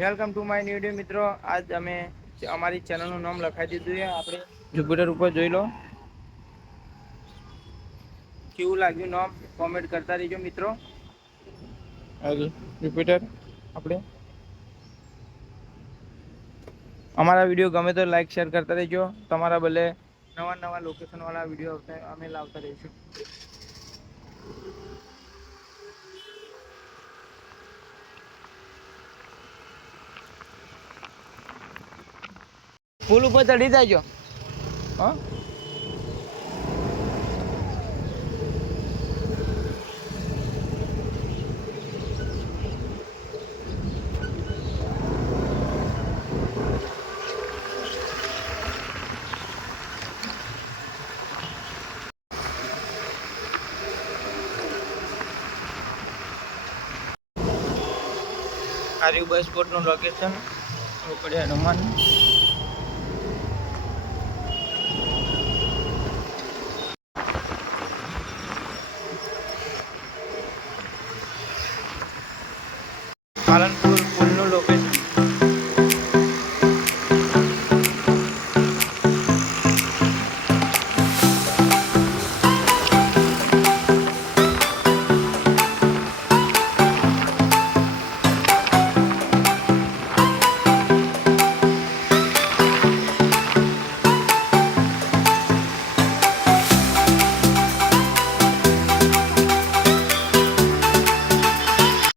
Welcome to my new video મિત્રો. આજ અમે અમારી ચેનલનું નામ લખાઈ દીધું છે. આપણે જુપિટર ઉપર જોઈ લો કેવું લાગ્યું નામ, કોમેન્ટ કરતા રહીજો મિત્રો. જુપિટર આપણે અમારા વિડીયો ગમે તો લાઈક શેર કરતા રહેજો. તમારા બદલે નવા નવા લોકેશન વાળા વિડીયો અમે લાવતા રહીશું. પુલ ઉપર ચડી જાયજો. હા, આ રહ્યું બસ સ્પોટનું લોકેશન. રોકડિયા હનુમાન. પાલનપુર